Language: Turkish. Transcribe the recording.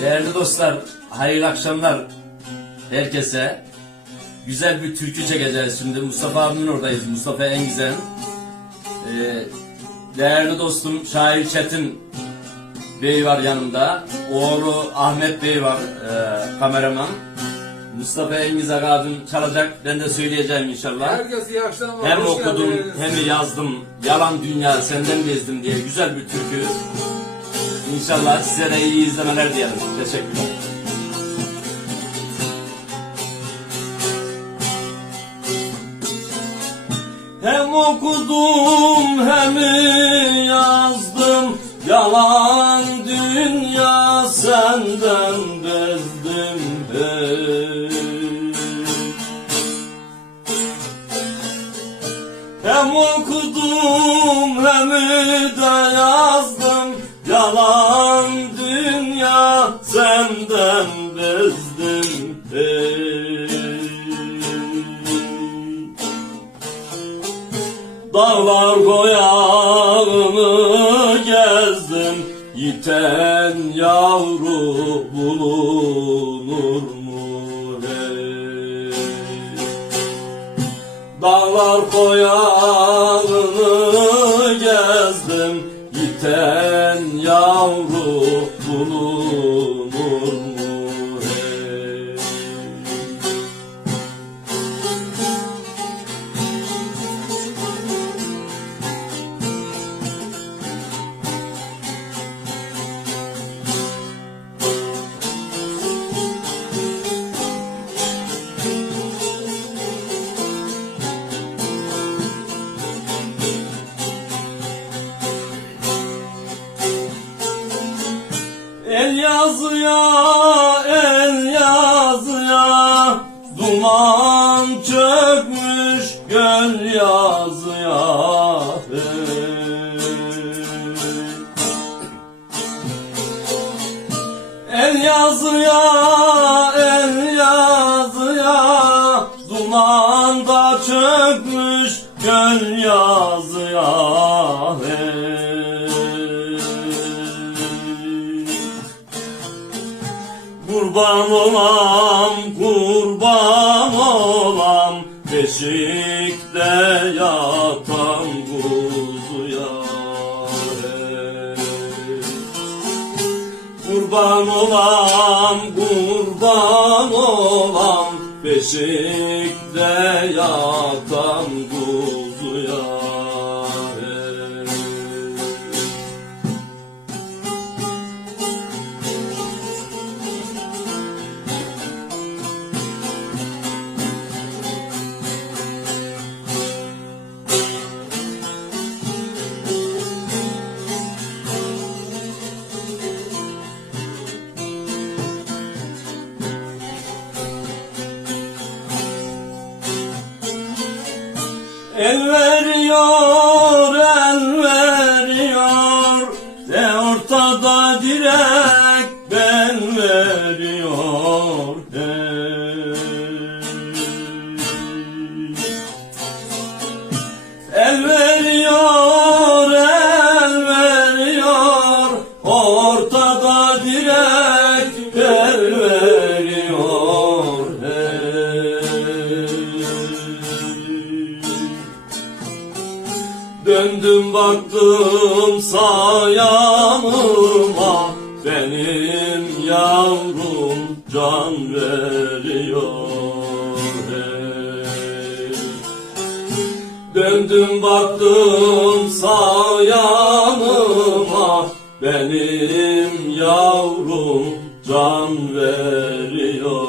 Değerli dostlar, hayırlı akşamlar herkese. Güzel bir türkü çekeceğiz şimdi. Mustafa abinin oradayız. Mustafa Engizem. Ee, değerli dostum Şair Çetin Bey var yanımda. Oğlu Ahmet Bey var, ee, kameraman. Mustafa Engizer abim çalacak. Ben de söyleyeceğim inşallah. Herkese iyi akşamlar. Hem okudum geldiniz. hem yazdım. Yalan dünya senden bezdim diye güzel bir türkü. İnşallah size de iyi izlemeler diyelim. Teşekkürler. Hem okudum hem yazdım Yalan dünya senden bezdim hey. Hem okudum hem de yazdım Yalan dünya senden bezdim hey. Dağlar koyağını gezdim Yiten yavru bulunur mu hey? Dağlar koyağını gezdim Yiten yavru bulunur yazıya, el yazıya Duman çökmüş göl yazıya hey. El yazıya, el yazıya Duman da çökmüş göl yazıya hey. Kurban olam, kurban olam Beşikte yatan kuzuya. Kurban olam, kurban olam Beşikte yatan kuzuya El veriyor, el veriyor. De ortada direk ben veriyor. Hey. El veriyor, el Ortada direk Döndüm baktım sayamıma Benim yavrum can veriyor hey. Döndüm baktım sayanıma Benim yavrum can veriyor.